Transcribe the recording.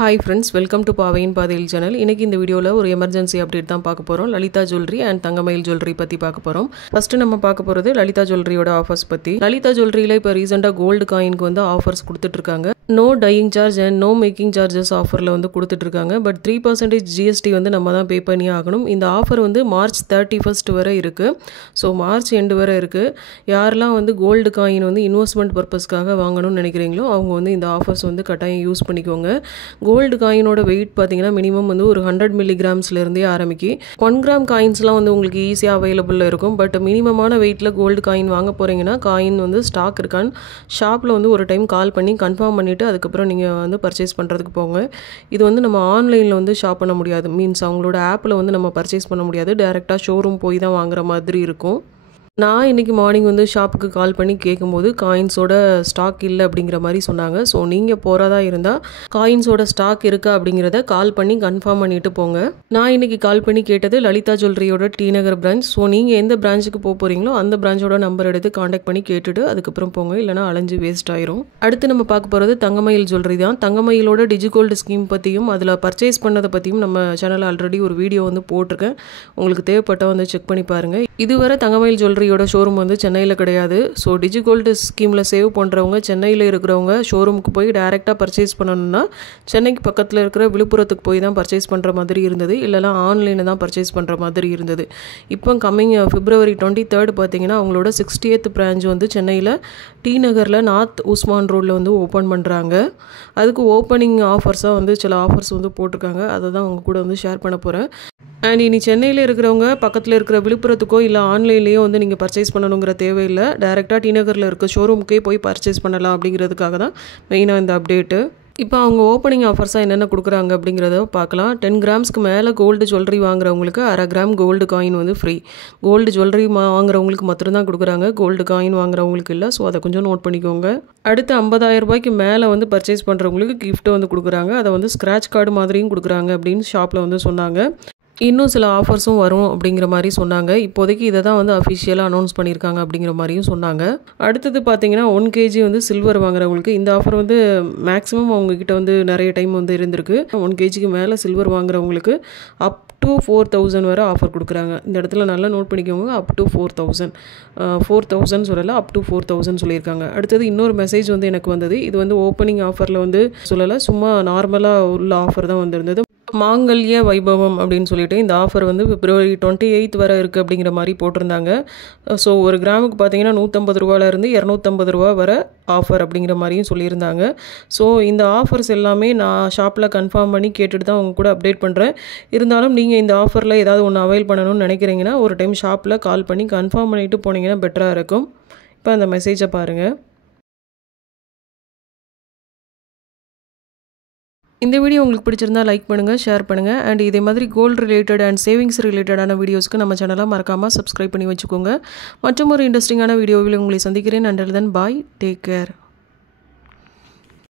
Hi friends, welcome to Paavayin Paadhiyil channel. இன்னைக்கு இந்த வீடியோல ஒரு எமர்ஜென்சி அப்டேட் தான் பார்க்க போறோம். Lalitha jewellery and Thangamayil jewellery பத்தி பார்க்க போறோம். ஃபர்ஸ்ட் நம்ம பார்க்க போறது லலிதா ஜுவல்லரியோட ஆஃபர்ஸ் பத்தி. லலிதா ஜுவல்லரியில இப்ப ரீசன்ட்டா கோல்ட் காயினுக்கு வந்து ஆஃபர்ஸ் கொடுத்துட்டு இருக்காங்க. No dyeing charge and no making charges ஆஃபர்ல வந்து கொடுத்துட்டு இருக்காங்க. பட் 3% GST வந்து நம்ம தான் பே பண்ணி ஆகணும். இந்த ஆஃபர் வந்து மார்ச் 31st வரை இருக்கு. ஸோ மார்ச் எண்ட் வரை இருக்கு. யாரெல்லாம் வந்து கோல்டு காயின் வந்து இன்வெஸ்ட்மெண்ட் பர்பஸ்க்காக வாங்கணும்னு நினைக்கிறீங்களோ அவங்க வந்து இந்த ஆஃபர்ஸ் வந்து கட்டாயம் யூஸ் பண்ணிக்கோங்க. கோல்டு காயினோட வெயிட் பார்த்தீங்கன்னா மினிமம் வந்து ஒரு 100 மில்லிகிராம்ஸ்லேருந்தே ஆரம்பிக்கி 1 கிராம் காயின்ஸ்லாம் வந்து உங்களுக்கு ஈஸியாக அவைலபிளில் இருக்கும். பட் மினிமமான வெயிட்டில் கோல்டு காயின் வாங்க போகிறீங்கன்னா காயின் வந்து ஸ்டாக் இருக்கான்னு ஷாப்பில் வந்து ஒரு டைம் கால் பண்ணி கன்ஃபார்ம் பண்ணிவிட்டு அதுக்கப்புறம் நீங்கள் வந்து பர்ச்சேஸ் பண்ணுறதுக்கு போங்க. இது வந்து நம்ம ஆன்லைனில் வந்து ஷாப் பண்ண முடியாது. மீன்ஸ் அவங்களோட ஆப்பில் வந்து நம்ம பர்ச்சேஸ் பண்ண முடியாது. டைரெக்டாக ஷோரூம் போய் தான் வாங்குற மாதிரி இருக்கும். நான் இன்றைக்கி மார்னிங் வந்து ஷாப்புக்கு கால் பண்ணி கேட்கும்போது காயின்ஸோட ஸ்டாக் இல்லை அப்படிங்கிற மாதிரி சொன்னாங்க. ஸோ நீங்கள் போகிறதா இருந்தால் காயின்ஸோட ஸ்டாக் இருக்கா அப்படிங்கிறத கால் பண்ணி கன்ஃபார்ம் பண்ணிட்டு போங்க. நான் இன்றைக்கி கால் பண்ணி கேட்டது லலிதா ஜுவல்லரியோட டி நகர் பிரான்ச். ஸோ நீங்கள் எந்த பிரான்ச்சுக்கு போகிறீங்களோ அந்த பிரான்ச்சோட நம்பர் எடுத்து காண்டாக்ட் பண்ணி கேட்டுட்டு அதுக்கப்புறம் போங்க, இல்லைனா அலைஞ்சு வேஸ்ட் ஆயிரும். அடுத்து நம்ம பார்க்க போகிறது தங்கமயில் ஜுவல்லரி தான். தங்கமயிலோட டிஜிகோல்டு ஸ்கீம் பற்றியும் அதில் பர்ச்சேஸ் பண்ணதை பற்றியும் நம்ம சேனலில் ஆல்ரெடி ஒரு வீடியோ வந்து போட்டிருக்கேன். உங்களுக்கு தேவைப்பட்டால் வந்து செக் பண்ணி பாருங்கள். இதுவரை தங்கமயில் ஜுவல்லரியோட ஷோரூம் வந்து சென்னையில் கிடையாது. ஸோ டிஜிகோல்டு ஸ்கீமில் சேவ் பண்ணுறவங்க சென்னையில் இருக்கிறவங்க ஷோரூமுக்கு போய் டைரெக்டாக பர்ச்சேஸ் பண்ணணும்னா சென்னைக்கு பக்கத்தில் இருக்கிற விழுப்புரத்துக்கு போய் தான் பர்ச்சேஸ் பண்ணுற மாதிரி இருந்தது, இல்லைனா ஆன்லைனில் தான் பர்ச்சேஸ் பண்ணுற மாதிரி இருந்தது. இப்போ கம்மிங் February 23 பார்த்தீங்கன்னா அவங்களோட 60th பிரான்ச் வந்து சென்னையில் டி நகரில் நார்த் உஸ்மான் ரோடில் வந்து ஓப்பன் பண்ணுறாங்க. அதுக்கு ஓப்பனிங் ஆஃபர்ஸாக வந்து சில ஆஃபர்ஸ் வந்து போட்டிருக்காங்க. அதை தான் அவங்க கூட வந்து ஷேர் பண்ண போகிறேன். அண்ட் இனி சென்னையில் இருக்கிறவங்க பக்கத்தில் இருக்கிற விழுப்புரத்துக்கோ இல்லை ஆன்லைன்லேயோ வந்து நீங்கள் பர்ச்சேஸ் பண்ணணுங்கிற தேவையில்லை. டைரெக்டாக டி நகரில் இருக்க ஷோரூமுக்கே போய் பர்ச்சேஸ் பண்ணலாம் அப்படிங்கிறதுக்காக தான் மெயினாக இந்த அப்டேட்டு. இப்போ அவங்க ஓப்பனிங் ஆஃபர்ஸாக என்னென்ன கொடுக்குறாங்க அப்படிங்கிறத பார்க்கலாம். 10 கிராம்ஸ்க்கு மேலே கோல்டு ஜுவல்லரி வாங்குறவங்களுக்கு 1/2 கிராம் கோல்டு காயின் வந்து ஃப்ரீ. கோல்டு ஜுவல்லரி வாங்குறவங்களுக்கு மட்டும்தான் கொடுக்குறாங்க, கோல்டு காயின் வாங்குறவங்களுக்கு இல்லை. ஸோ அதை கொஞ்சம் நோட் பண்ணிக்கோங்க. அடுத்து 50,000 ரூபாய்க்கு மேலே வந்து பர்ச்சேஸ் பண்ணுறவங்களுக்கு கிஃப்ட் வந்து கொடுக்குறாங்க. அதை வந்து ஸ்க்ராட்ச் கார்டு மாதிரியும் கொடுக்குறாங்க அப்படின்னு ஷாப்பில் வந்து சொன்னாங்க. இன்னும் சில ஆஃபர்ஸும் வரும் அப்படிங்கிற மாதிரி சொன்னாங்க. இப்போதைக்கு இதை தான் வந்து அஃபிஷியலாக அனௌன்ஸ் பண்ணியிருக்காங்க அப்படிங்கிற மாதிரியும் சொன்னாங்க. அடுத்தது பார்த்தீங்கன்னா 1 kg வந்து சில்வர் வாங்குறவங்களுக்கு இந்த ஆஃபர் வந்து மேக்ஸிமம் அவங்கக்கிட்ட வந்து நிறைய டைம் வந்து இருந்திருக்கு. 1 kgக்கு மேலே சில்வர் வாங்குறவங்களுக்கு அப் டு 4,000 வரை ஆஃபர் கொடுக்குறாங்க. இந்த இடத்துல நல்லா நோட் பண்ணிக்கோங்க. அப் டு 4,000 சொல்லலை, அப் டு 4,000 சொல்லியிருக்காங்க. அடுத்தது இன்னொரு மெசேஜ் வந்து எனக்கு வந்தது. இது வந்து ஓப்பனிங் ஆஃபரில் வந்து சொல்லலை, சும்மா நார்மலாக உள்ள ஆஃபர் தான் வந்திருந்தது. மாங்கல்ய வைபவம் அப்படின்னு சொல்லிட்டு இந்த ஆஃபர் வந்து February 28 வரை இருக்குது அப்படிங்கிற மாதிரி போட்டிருந்தாங்க. ஸோ ஒரு கிராமுக்கு பார்த்தீங்கன்னா 150 ரூபாயிலேருந்து 250 ரூபா வரை ஆஃபர் அப்படிங்கிற மாதிரியும் சொல்லியிருந்தாங்க. ஸோ இந்த ஆஃபர்ஸ் எல்லாமே நான் ஷாப்பில் கன்ஃபார்ம் பண்ணி கேட்டுட்டு தான் அவங்க கூட அப்டேட் பண்ணுறேன். இருந்தாலும் நீங்கள் இந்த ஆஃபரில் ஏதாவது ஒன்று அவைல் பண்ணணும்னு நினைக்கிறீங்கன்னா ஒரு டைம் ஷாப்பில் கால் பண்ணி கன்ஃபார்ம் பண்ணிவிட்டு போனீங்கன்னா பெட்டராக இருக்கும். இப்போ அந்த மெசேஜை பாருங்கள். இந்த வீடியோ உங்களுக்கு பிடிச்சிருந்தா லைக் பண்ணுங்கள், ஷேர் பண்ணுங்கள். அண்ட் இதே மாதிரி கோல்டு ரிலேட்டட் அண்ட் சேவிங்ஸ் ரிலேட்டடான வீடியோஸ்க்கு நம்ம சேனலை மறக்காமல் சப்ஸ்கிரைப் பண்ணி வச்சுக்கோங்க. மற்றும் ஒரு இன்ட்ரெஸ்டிங்கான வீடியோவில் உங்களை சந்திக்கிறேன். அண்டில் தென் பாய், டேக் கேர்.